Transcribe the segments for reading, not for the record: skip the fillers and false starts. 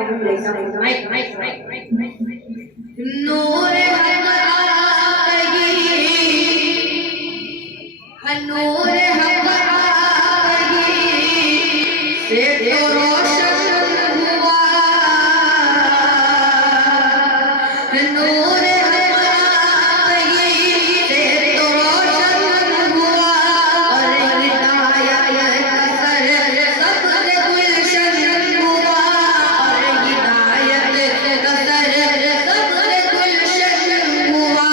नूर नूर से तो रोशन हुआ नूर से तो रोशन हुआ और हिदायत का सर सबसे गुलशन हुआ और हिदायत का सर सबसे गुलशन हुआ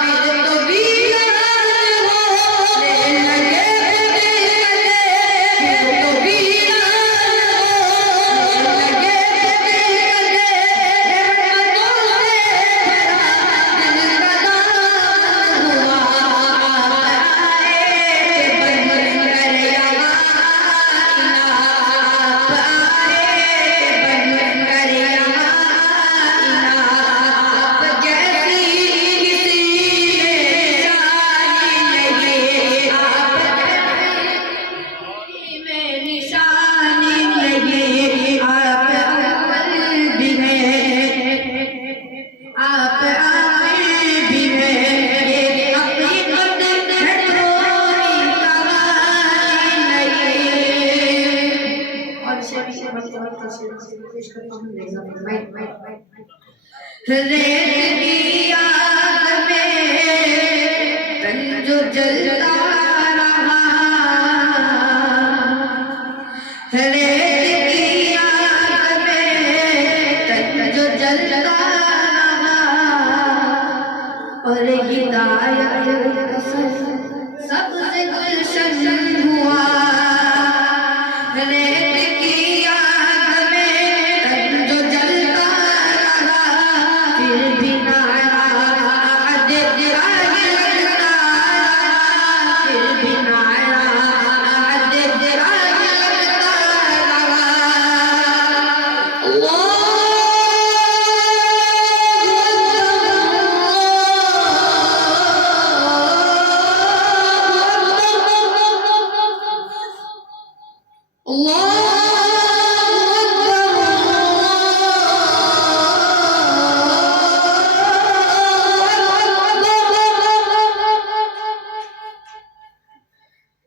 फिर तो वीरान होने लगे फिर तो वीरान होने लगे रेत की आग में तन जो जलता रहा रेत की आग में तन जो जलता रहा और हिदायत का सर सबसे गुलशन हुआ रेत की आग में तन जो जलता रहा फिर भी नाराज लगता फिर भी नाराज लगता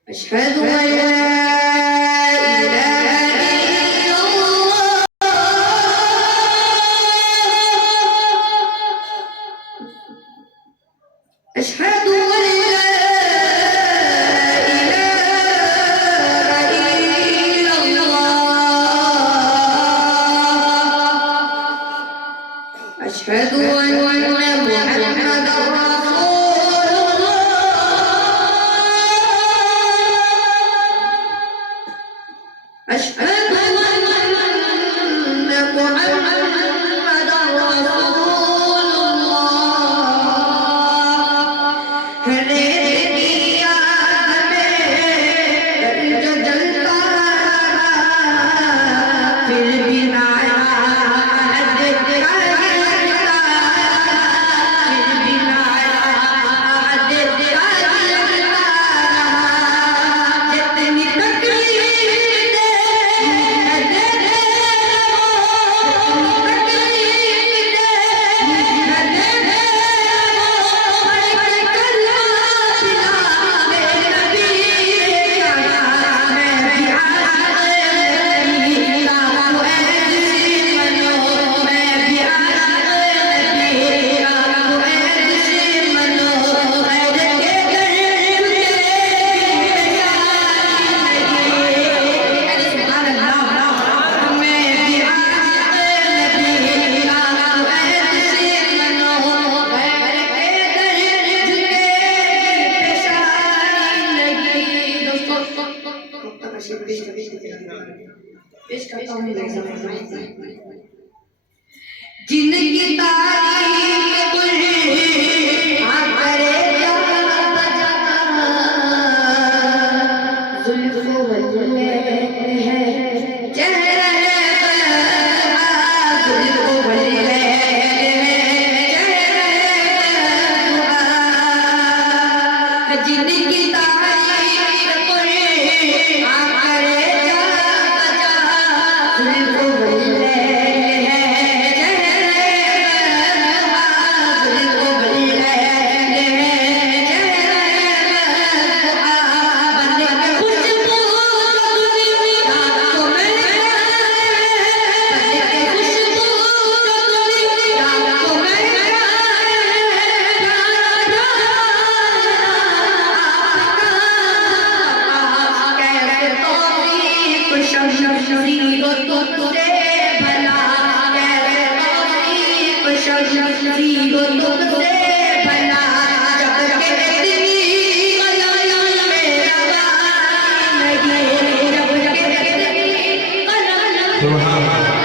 أشهد أن لا إله إلا الله أشهد أن لا إله إلا الله أشهد أن محمدا رسول الله أشهد أن محمدا رسول الله रेत की आग में जो जलता रहा फिर भी नाराज लगता फिर भी नाराज लगता रहा जितनी तकलीफ जिनकी तारीफ करे जुल्फ़ो बदले हैं चेहरे जुल्फ़ो बदले जिनकी तारीफ करे जुल्फ़ो बदले शम्सी हो तुमसे भला जब के इतनी कलम मेरा बाकी नहीं जब के इतनी कलम